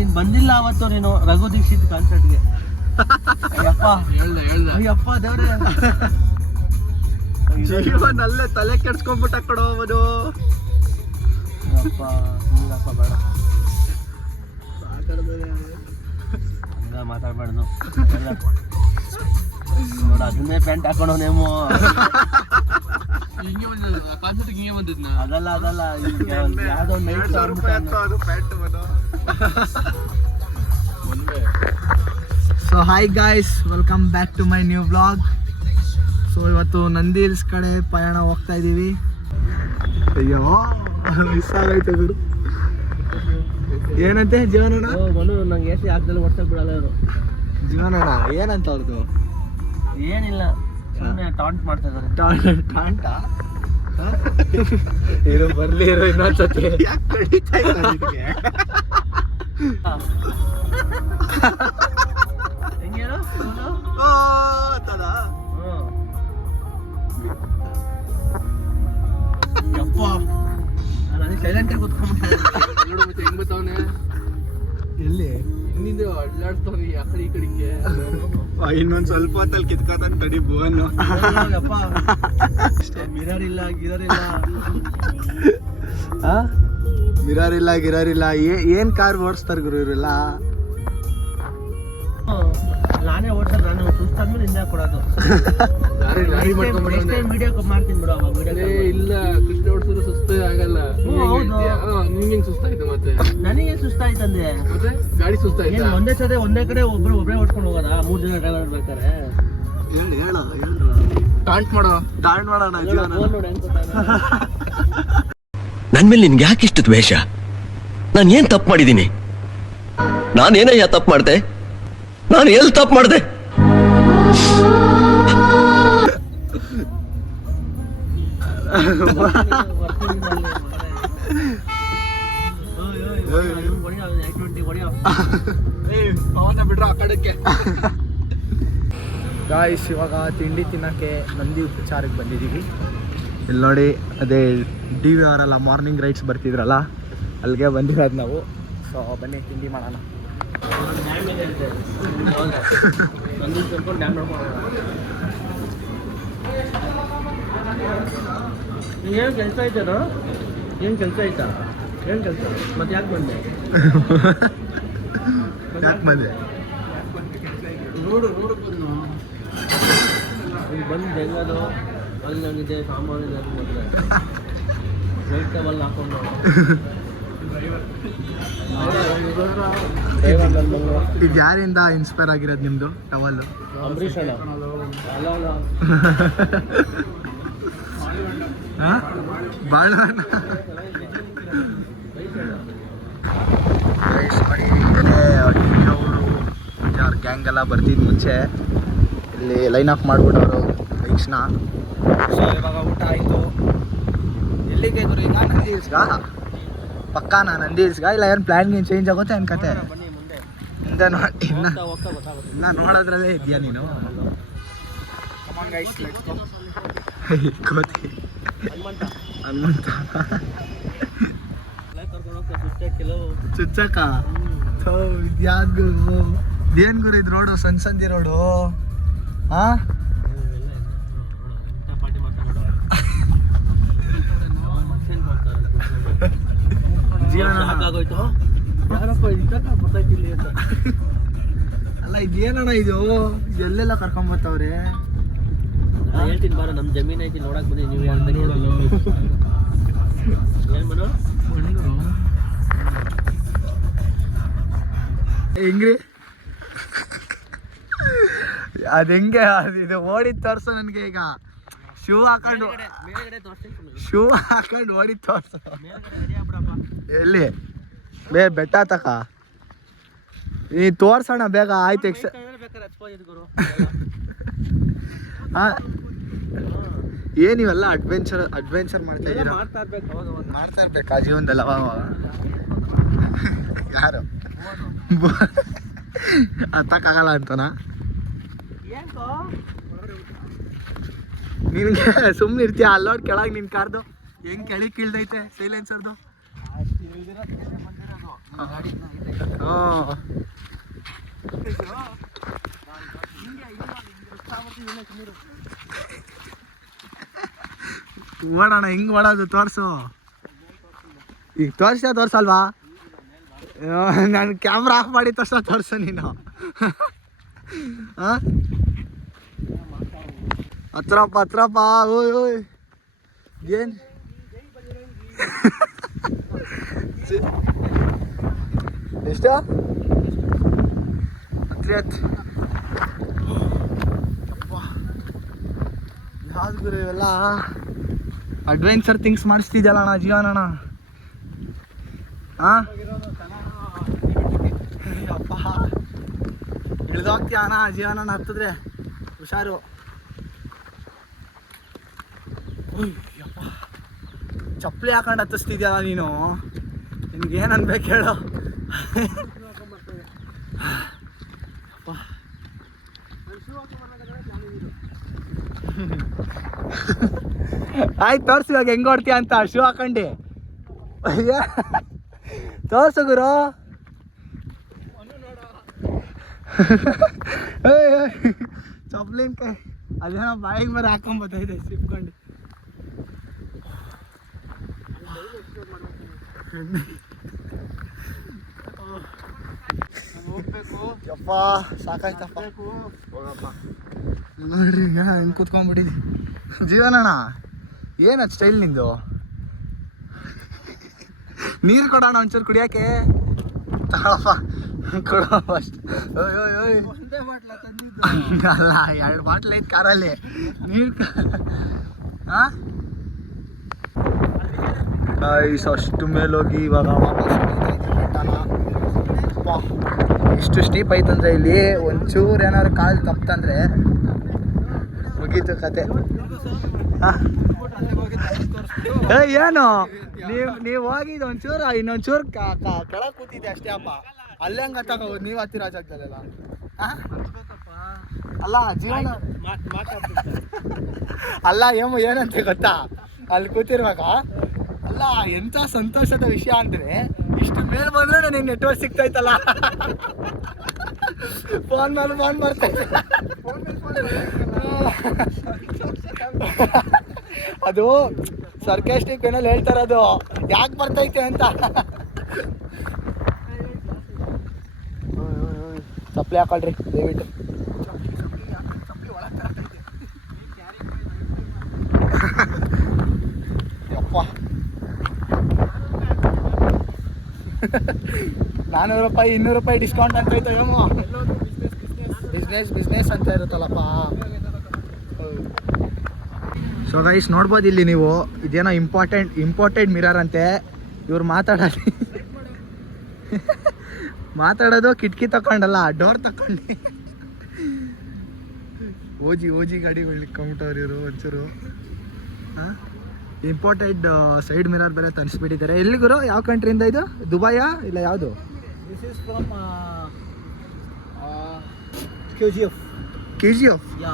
ನೀನ್ ಬಂದಿಲ್ಲ ಅವತ್ತು ನೀನು ರಘು ದೀಕ್ಷಿತ್ ಕಾನ್ಸರ್ಟ್ಗೆ. ಅಯ್ಯಪ್ಪ ದೇವ್ರೆ, ಜೀವನಲ್ಲೇ ತಲೆ ಕೆಡ್ಸ್ಕೊಂಡ್ಬಿಟ್ಟ ಕಡೋ ಅವನು. ಅಪ್ಪ ಬೇಡ ಹಂಗ ಮಾತಾಡ್ಬಾರ್ದು ನೋಡ, ಅದನ್ನೇ ಪ್ಯಾಂಟ್ ಹಾಕೊಂಡು ನೇಮು. ಅದಲ್ಲ ಯಾವ್ದೋ night so hi guys, welcome back to my new vlog. So ಇವತ್ತು ನಂದಿ ಹಿಲ್ಸ್ ಕಡೆ ಪಯಣ ಹೋಗ್ತಾ ಇದ್ದೀವಿ. ಅಯ್ಯೋ ಮಿಸ್ ಆಗೈತೆ ಗುರು. ಏನಂತೆ ಜೀವನಣ್ಣ? ನಂಗೆ ಎಷ್ಟು ಹಾಕ್ದಲ್ಲಿ ವಾಟ್ಸಪ್ ಬಿಡಲ್ಲ ಅವರು. ಜೀವನಣ್ಣ ಏನಂತ ಅವ್ರದ್ದು? ಏನಿಲ್ಲ, ಸುಮ್ಮನೆ ಟಾಂಟ್ ಮಾಡ್ತಾ ಇದ್ದಾರೆ. ಟಾಂಟಾ ಇರೋ ಬರ್ಲಿ ಇರೋ ಇನ್ನೊಂದ್ಸತಿ. ಹೆಂಗೇನು ಸೈಲೆಂಟ್ ಆಗಿ ಕೂತ್ಕೊಂಡ್ಬಿಟ್ಟೆ. ಹೆಂಗ್ ಬತ್ತವನೆ ಎಲ್ಲಿ ಇನ್ನಿಂದ ಅಡ್ಲಾಡ್ತಾವ ಆ ಕಡೆ ಈ ಕಡೆಗೆ. ಇನ್ನೊಂದ್ ಸ್ವಲ್ಪ ಹೊತ್ತಲ್ಲಿ ಕಿತ್ಕೋತಾನೆ ತಡಿ ಭುವನು. ಮಿರರ್ ಇಲ್ಲ ಗಿರರ್ ಇಲ್ಲ. ಮಿರರ್ ಇಲ್ಲ ಗಿರರ್ ಇಲ್ಲ. ಏನ್ ಕಾರ್ ಓಡಿಸ್ತಾರ ಗುರು ಇವರೆಲ್ಲ? ನಾನೇ ಓಡ್ತಾರೆ, ನಾನು ಸುಸ್ತಾದ್ಮೇಲೆ ಹಿಂದೆ ಕೊಡೋದು. ವಿಡಿಯೋ ಮಾಡ್ತೀನಿ ಬಿಡು. ಅವಾಗ ವಿಡಿಯೋ ಇಲ್ಲ, ಕೃಷ್ಣ ಓಡಿಸಿದ್ರೆ ಸುಸ್ತೇ ಆಗಲ್ಲ. ನಿಮ್ಗೆ ಸುಸ್ತಾಯ್ತು? ಮತ್ತೆ ನನಗೆ ಸುಸ್ತಾಯ್ತಂದೆ. ಮತ್ತೆ ಗಾಡಿ ಸುಸ್ತಾಯ್ತು. ಒಂದೇ ಸತಿ ಒಂದೇ ಕಡೆ ಒಬ್ಬರೇ ಓಡ್ಕೊಂಡು ಹೋಗೋದ? 3 ಜನ ಡ್ರೈವರ್ ಬೇಕಾರೆ ಹೇಳು ಟಾಂಟ್ ಮಾಡೋಣ ಜೀವನ. ನನ್ ಮೇಲೆ ನಿನ್ಗೆ ಯಾಕೆ ಇಷ್ಟು ದ್ವೇಷ? ನಾನು ಏನ್ ತಪ್ಪು ಮಾಡಿದ್ದೀನಿ? ನಾನೇನಯ್ಯ ತಪ್ಪು ಮಾಡ್ದೆ? ನಾನು ಎಲ್ಲಿ ತಪ್ಪು ಮಾಡ್ದೆ? ಬಿಡ್ರ ಆ ಕಡೆಗೆ. ಗಾಯ್ಸ್, ಇವಾಗ ತಿಂಡಿ ತಿನ್ನಕ್ಕೆ ನಂದಿ ಉಪಚಾರಕ್ಕೆ ಬಂದಿದ್ದೀವಿ. ಇಲ್ಲಿ ನೋಡಿ, ಅದೇ DVR ಅಲ್ಲ, ಮಾರ್ನಿಂಗ್ ರೈಡ್ಸ್ ಬರ್ತಿದ್ರಲ್ಲ, ಅಲ್ಲಿಗೆ ಬಂದಿರೋದು ನಾವು. ಸೊ ಬನ್ನಿ ತಿಂಡಿ ಮಾಡೋಣ. ಏನು ಕೆಲಸ ಐತೇನೋ? ಏನು ಕೆಲಸ ಐತಾ? ಏನು ಕೆಲಸ? ಮತ್ತೆ ಯಾಕೆ ಬಂದೆ? ಯಾಕೆ ಬಂದೆ? ನೋಡು ಬಂದು ಹೆಂಗದು ಅಲ್ಲಿ ನಂಗಿದೆ ಸಾಮಾನು ಇದೆ ಮೊದಲೇ ವೈಟ್ ಟವಲ್ ಹಾಕೊಂಡು ಇದು ಯಾರಿಂದ ಇನ್ಸ್ಪೈರ್ ಆಗಿರೋದು ನಿಮ್ದು ಟವಲ್? ಅಂಬರೀಷ್ ಅಣ್ಣ. ಅಲ್ಲ ಬಾಳ ಅವರು ಗ್ಯಾಂಗ್ ಎಲ್ಲ ಬರ್ತಿದ್ದು ಮುಂಚೆ ಇಲ್ಲಿ ಲೈನ್ ಆಫ್ ಮಾಡಿಬಿಟ್ಟವರು ಬೈಕ್ಸ್ನ. ಸೊ ಇವಾಗ ಊಟ ಆಯಿತು. ಎಲ್ಲಿಗೆ ಗುರು ಈಗ? ನಂದಿ ಹಿಲ್ಸ್ಗಾ? ಪಕ್ಕಾನಾ ನಂದಿ ಹಿಲ್ಸ್ಗಾ? ಇಲ್ಲ ಏನು ಪ್ಲ್ಯಾನ್ ಚೇಂಜ್ ಆಗುತ್ತೆ ಅನ್ಕತೆ? ಮುಂದೆ ನೋಡಿ ಇನ್ನು ನೋಡೋದ್ರಲ್ಲೇ ಇದೆಯಾ ನೀನು? ಕೋತಿ ಹನುಮಂತ ಚುಚ್ಚಕ್ಕ ಇದ್ಯಾಗ ಏನ್ ಗುರು ಇದು ರೋಡು? ಸಂದಿ ರೋಡು. ಹಾ ಆಗೋಯ್ತು. ಯಾರಪ್ಪ ಗೊತ್ತಾಯ್ತಿಲ್ಲ ಅಂತ. ಅಲ್ಲ ಇದೇನಣ್ಣ ಇದು? ಎಲ್ಲೆಲ್ಲ ಕರ್ಕೊಂಬರ್ತಾವ್ರೆ. ಹೇಳ್ತೀನಿ ಬಾರ, ನಮ್ಮ ಜಮೀನ್ ಐತಿ ನೋಡಕ್ ಬಂದಿ. ನೀವು ಏನ್ ಮನು ಹೆಂಗ್ರಿ ಅದು ಹೆಂಗೆ? ಇದು ಓಡಿದ್ ತೋರ್ಸು ನನಗೆ. ಈಗ ಶೂ ಹಾಕೊಂಡು ಓಡಿದ್ ತೋರ್ಸು. ಎಲ್ಲಿ ಬೆಟ್ಟ ತಕ ನೀ ತೋರ್ಸೋಣ ಬೇಗ. ಆಯ್ತು ಏನಿವೆಲ್ಲ ಅಡ್ವೆಂಚರ್ ಮಾಡ್ತಾ ಇದ್ದೀರಾ? ಮಾಡ್ತಾ ಇರ್ಬೇಕಾ ಜೀವನದಲ್ಲಿ? ಯಾರು ಹತ್ತಕ್ಕಾಗಲ್ಲ ಅಂತನಾ? ನಿನಗೆ ಸುಮ್ಮನೆ ಇರ್ತೀಯ? ಅಲ್ಲೋಡ್ ಕೆಳಗೆ ನಿನ್ ಕಾರ್ದು ಹೆಂಗ್ ಕೆಳಗೆ ಕೀಳ್ದೈತೆ ಸೈಲೆನ್ಸರ್ದು. ಓಡೋಣ ಹಿಂಗ್ ಓಡೋದು ತೋರ್ಸು ಈಗ ತೋರ್ಸಲ್ವಾ ನಾನು ಕ್ಯಾಮ್ರಾ ಆಫ್ ಮಾಡಿ ತೋರ್ಸು ನೀನು ಹತ್ರಪ್ಪ ಓಯ್ ಓಯ್ ಏನ್ ಎಷ್ಟು ಯಾವ್ದು ಗುರು ಇವೆಲ್ಲ ಅಡ್ವೆಂಚರ್ ಥಿಂಗ್ಸ್ ಮಾಡಿಸ್ತಿದ್ಯಲ್ಲ ಅಣ್ಣ ಜೀವನಣ್ಣ ಹಾಂ ಅಪ್ಪ ಇಳ್ದೋಗ್ತೀಯ ಅಣ್ಣ ಜೀವನಣ್ಣ ಹತ್ತಿದ್ರೆ ಹುಷಾರು ಅಯ್ಯಪ್ಪ ಚಪ್ಪಲಿ ಹಾಕೊಂಡು ಹತ್ತಿಸ್ತಿದ್ಯಲ್ಲ ನೀನು ನಿನ್ಗೇನು ಅನ್ಬೇಕು ಹೇಳು ಆಯ್ತು ತೋರ್ಸು ಇವಾಗ ಹೆಂಗ್ ಹೊಡ್ತೀಯ ಅಂತ ಶೂ ಹಾಕೊಂಡು ತೋರ್ಸು ಗುರು ಚಪ್ಲಿನ ಕೈ ಅದೇನೋ ಬಾಯಿಗೆ ಬರ ಹಾಕೊಂಬತ್ತೈತೆ ಸಿಪ್ಕೊಂಡು ಯಪ್ಪ ಸಾಕಾಯ್ತಪ್ಪ ನೋಡ್ರಿ ಈಗ ಹೆಂಗೆ ಕೂತ್ಕೊಂಡ್ಬಿಟ್ಟಿದ್ದಿ ಜೀವನಣ್ಣ ಏನದು ಸ್ಟೈಲ್ ನಿಂದು ನೀರು ಕೊಡೋಣ ಒಂಚೂರು ಕುಡಿಯೋಕೆ ತಗೊಳಪ್ಪ ಕೊಡೋ ಫಸ್ಟ್ ಅಲ್ಲ 2 ಬಾಟ್ಲ್ ಐತೆ ಕಾರಲ್ಲಿ ನೀರು ಹಾಂ ಅಷ್ಟು ಮೇಲೋಗಿ ಇವಾಗ ವಾಪಸ್ ಇಷ್ಟು ಸ್ಟೀಪ್ ಐತಂದ್ರೆ ಇಲ್ಲಿ ಒಂಚೂರು ಏನಾದ್ರು ಕಾಲು ತಪ್ಪಂದ್ರೆ ಮುಗೀತು ಕತೆ ಏನು ನೀವು ಹೋಗಿದ್ದು ಒಂಚೂರು ಇನ್ನೊಂಚೂರು ಕೆಳಗೆ ಕೂತಿದ್ದೆ ಅಷ್ಟೇ ಅಪ್ಪ ಅಲ್ಲೇ ಹಂಗೆ ತಗೋ ನೀವು ಹತ್ತಿರ ಜಾಗದಲ್ಲೆಲ್ಲ ಅಲ್ಲ ಜೀವನ ಅಲ್ಲ ಏನಂತ ಗೊತ್ತಾ ಅಲ್ಲಿ ಕೂತಿರ್ವಾಗ ಅಲ್ಲ ಎಂಥ ಸಂತೋಷದ ವಿಷಯ ಅಂದರೆ ಇಷ್ಟು ಮೇಲೆ ಬಂದ್ರೆ ನನಗೆ ನೆಟ್ವರ್ಕ್ ಸಿಗ್ತಾಯ್ತಲ್ಲ ಫೋನ್ ಮಾಡ್ತೈತೆ ಅದು ಸರ್ಕಾಸ್ಟಿಕ್ ಏನಲ್ಲಿ ಹೇಳ್ತಾರದು ಯಾಕೆ ಬರ್ತೈತೆ ಅಂತ ಚಪ್ಪಲಿ ಹಾಕೊಳ್ರಿ ದಯವಿಟ್ಟು ಯಪ್ಪ 400 ರೂಪಾಯಿ 200 ರೂಪಾಯಿ ಡಿಸ್ಕೌಂಟ್ ಅಂತ ಐತೆ ಏನೋ ಬಿಸ್ನೆಸ್ ಅಂತ ಇರುತ್ತಲ್ಲಪ್ಪ. ಸೊ ಗೈಸ್ ನೋಡ್ಬೋದು ಇಲ್ಲಿ ನೀವು ಇದೇನೋ ಇಂಪಾರ್ಟೆಂಟ್ ಮಿರರ್ ಅಂತೆ. ಇವ್ರು ಮಾತಾಡೋದು ಕಿಟಕಿ ತಗೊಂಡಲ್ಲ ಡೋರ್ ತಗೊಂಡು ಓಜಿ ಗಾಡಿಗಳು ಇಟ್ಕೊಂಬಿಟ್ಟವ್ರು ಇವರು ಒಂಚೂರು. ಹಾಂ ಇಂಪಾರ್ಟೆಂಟ್ ಸೈಡ್ ಮಿರರ್ ಬೇರೆ ತರಿಸ್ಬಿಟ್ಟಿದ್ದಾರೆ. ಎಲ್ಲಿಗುರು ಯಾವ ಕಂಟ್ರಿಯಿಂದ ಇದು? ದುಬೈಯಾ ಇಲ್ಲ ಯಾವುದು? This is from KGF. ಯಾ.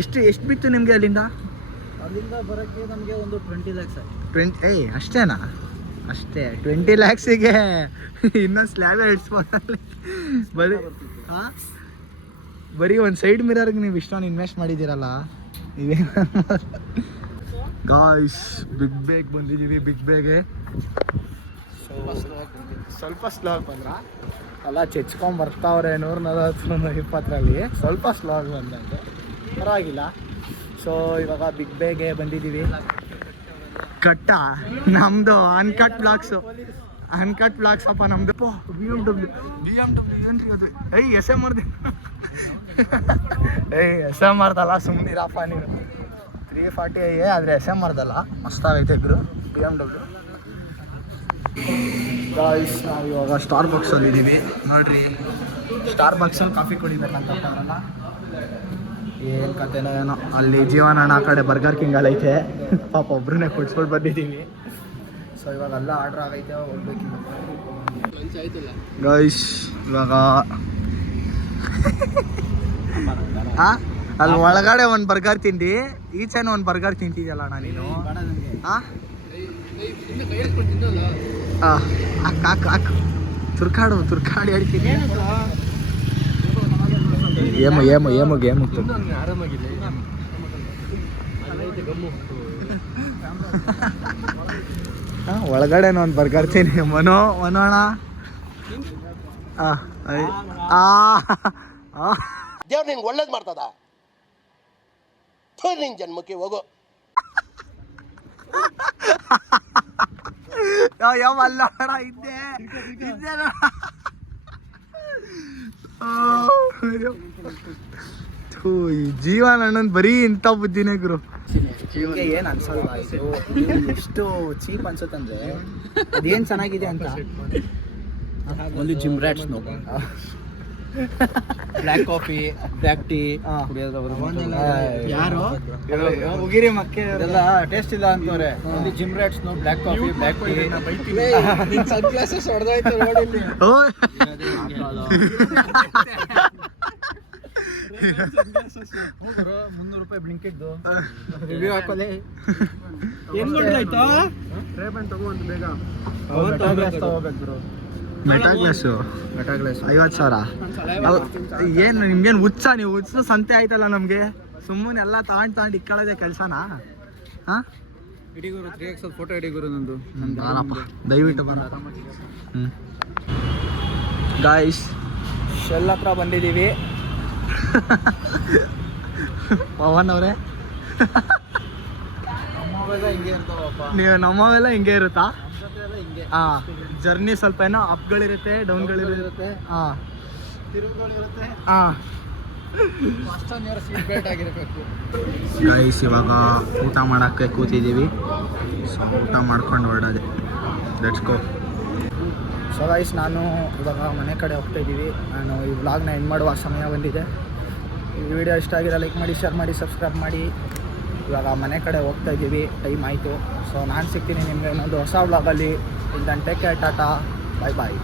ಎಷ್ಟು ಬಿತ್ತು ನಿಮಗೆ ಅಲ್ಲಿಂದ ಬರೋಕ್ಕೆ ನಮಗೆ ಒಂದು 20 lakhs. ಅಷ್ಟೇನಾ? ಅಷ್ಟೇ 20 lakhsಗೆ ಇನ್ನೊಂದು ಸ್ಲ್ಯಾಬೇ ಇಡ್ಸ್ಬೋದಲ್ಲಿ. ಬರೀ ಒಂದು ಸೈಡ್ ಮಿರರ್ಗೆ ನೀವು ಇಷ್ಟೊಂದು ಇನ್ವೆಸ್ಟ್ ಮಾಡಿದ್ದೀರಲ್ಲ ನೀವೇ. ಗಾಯ್ಸ್ ಬಿಗ್ ಬೇಗ್ ಬಂದಿದ್ದೀವಿ. ಬಿಗ್ ಬೇಗೆ ಸ್ವಲ್ಪ ಸ್ಲೋ ಆಗಿ ಬಂದ್ರ ಅಲ್ಲ ಚೆಚ್ಕೊಂಡ್ ಬರ್ತಾವ್ರೆ 140-120 ಸ್ವಲ್ಪ ಸ್ಲೋ ಆಗಿ ಬಂದಂತೆ ಪರವಾಗಿಲ್ಲ. ಸೊ ಇವಾಗ ಬಿಗ್ ಬೇಗೆ ಬಂದಿದ್ದೀವಿ. ಕಟ್ಟ ನಮ್ಮದು ಅನ್ಕಟ್ ಬ್ಲಾಗ್ಸ್ ಅಪ್ಪ ನಮ್ಮದು. BMW ಏನ್ರಿ ಅದು? SM ಮಾಡ್ದೆ. SM ಮಾಡ್ದಲ್ಲ ಸುಮ್ಮನಿರಪ್ಪ ನೀನು. 340 ಆದರೆ SM ಮಾಡ್ದಲ್ಲ ಮಸ್ತಾಗೈತೆ ಇಬ್ರು BMW. ಗಾಯ್ಸ್ ನಾವು ಇವಾಗ ಸ್ಟಾರ್ ಬಾಕ್ಸಲ್ಲಿ ಇದ್ದೀವಿ ನೋಡ್ರಿ. ಸ್ಟಾರ್ ಬಾಕ್ಸಲ್ಲಿ ಕಾಫಿ ಕುಡಿಬೇಕಂತಪ್ಪ ಅವರಲ್ಲ. ಏನು ಕತೆನೋ ಏನೋ. ಅಲ್ಲಿ ಜೀವನಣ್ಣ ಆ ಕಡೆ ಬರ್ಗರ್ ಕಿಂಗಲ್ಲಿ ಐತೆ ಪಾಪ ಒಬ್ರನ್ನೇ ಕುಡ್ಸ್ಕೊಂಡು ಬಂದಿದ್ದೀವಿ. ಸೊ ಇವಾಗೆಲ್ಲ ಆರ್ಡ್ರ್ ಆಗೈತೆ ಹೋಗ್ಬೇಕಿಲ್ಲ. ಗಾಯ್ಸ್ ಇವಾಗ ಅಲ್ಲಿ ಒಳಗಡೆ ಒಂದು ಬರ್ಗರ್ ತಿಂದು ಈಚೆನೂ ಒಂದು ಬರ್ಗರ್ ತಿಂತಿದ್ಯಲ್ಲ ಅಣ್ಣ ನೀನು. ಹಾಂ ಹಾಕು ತುರ್ಕಾಡಿ ಅಡಿಕೆ ಏಮು ಆರಾಮಾಗಿದೆ ಒಳಗಡೆ ನಾನು ಬರ್ಕರ್ತೀನಿ ಮನೋಣ ದೇವ್ರು ನಿನ್ಗೆ ಒಳ್ಳೇದು ಮಾಡ್ತದ ನಿನ್ ಜನ್ಮಕ್ಕೆ ಹೋಗೋ ಅಲ್ಲ ಇದ್ದೆ ಈ ಜೀವನ ನನ್ನ ಬರೀ ಇಂಥ ಬುದ್ಧಿನೇ ಗುರು. ನಿಮಗೆ ಏನು ಅನ್ಸಲ್ವ ಇದು ಎಷ್ಟು ಚೀಪ್ ಅನ್ಸುತ್ತಂದ್ರೆ ಅದೇನು ಚೆನ್ನಾಗಿದೆ ಅಂತ ಒಂದು gym rats black coffee black tea ಯಾರು ಮುಗಿರಿ ಮಕ್ಕೆ ಎಲ್ಲ ಟೇಸ್ಟ್ ಇಲ್ಲ ಅಂತವ್ರೆ ಒಂದು gym rats black coffee black tea sunglasses ಹೊಡೆದೋಯ್ತು ನೋಡಿ ₹300 ಬ್ಲಿಂಕಿಟ್ದು ರಿವ್ಯೂ ಹಾಕೋಲೆ ಏನ್ ಮಾಡ್ಲಾಯ್ತಾ ರೇಬನ್ ತಗೊಂಡು ಬೇಗ ಮೆಟಾಗ್ಲಾಸು 50,000 ಏನು ನಿಮ್ಗೇನು ಹುಚ್ಚ ನೀವು ಹುಚ್ಚ ಸಂತೆ ಆಯ್ತಲ್ಲ ನಮಗೆ ಸುಮ್ಮನೆ ಎಲ್ಲ ತಗೊಂಡು ಇಕ್ಕೊಳ್ಳೋದೇ ಕೆಲಸನಾ ಹಾಂ ಇಡಿಗುರು 3x ಫೋಟೋ ಇಡಿಗುರು ನಂದು ಬಾರಪ್ಪ ದಯವಿಟ್ಟು ಬರ ಗಾಯ್ಸ್ ಶೆಲ್ ಹತ್ರ ಬಂದಿದ್ದೀವಿ ಪವನ್ ಅವರೇ ನೀವು ನಮ್ಮವೆಲ್ಲ ಹಿಂಗೆ ಇರುತ್ತಾ ಹಾಂ ಜರ್ನಿ ಸ್ವಲ್ಪ ಏನೋ ಅಪ್ಗಳಿರುತ್ತೆ ಡೌನ್ಗಳಿರುತ್ತೆ ಹಾಂ ತಿರುವುಗಳಿರುತ್ತೆ ಹಾಂ ಸೀಟ್ ಬೆಲ್ಟ್ ಆಗಿರಬೇಕು ಗೈಸ್ ಇವಾಗ ಊಟ ಮಾಡೋಕ್ಕೆ ಕೂತಿದ್ದೀವಿ ಸೊ ಊಟ ಮಾಡ್ಕೊಂಡು ಹೊರಡೋದೆ ಲೆಟ್ಸ್ ಗೋ. ಸೊ ಗೈಸ್ ನಾನು ಇವಾಗ ಮನೆ ಕಡೆ ಹೋಗ್ತಾ ಇದ್ದೀವಿ. ನಾನು ಈ ವ್ಲಾಗ್ನ ಎಂಡ್ ಮಾಡುವ ಸಮಯ ಬಂದಿದೆ. ಈ ವಿಡಿಯೋ ಇಷ್ಟ ಆಗಿರೋ ಲೈಕ್ ಮಾಡಿ, ಶೇರ್ ಮಾಡಿ, ಸಬ್ಸ್ಕ್ರೈಬ್ ಮಾಡಿ. ಇವಾಗ ಮನೆ ಕಡೆ ಹೋಗ್ತಾ ಇದ್ದೀವಿ, ಟೈಮ್ ಆಯಿತು. ಸೊ ನಾನು ಸಿಗ್ತೀನಿ ನಿಮಗೆ ಇನ್ನೊಂದು ಹೊಸ ವ್ಲಾಗಲ್ಲಿ. ಟೇಕ್ ಕೇರ್, ಟಾಟಾ, ಬಾಯ್ ಬಾಯ್.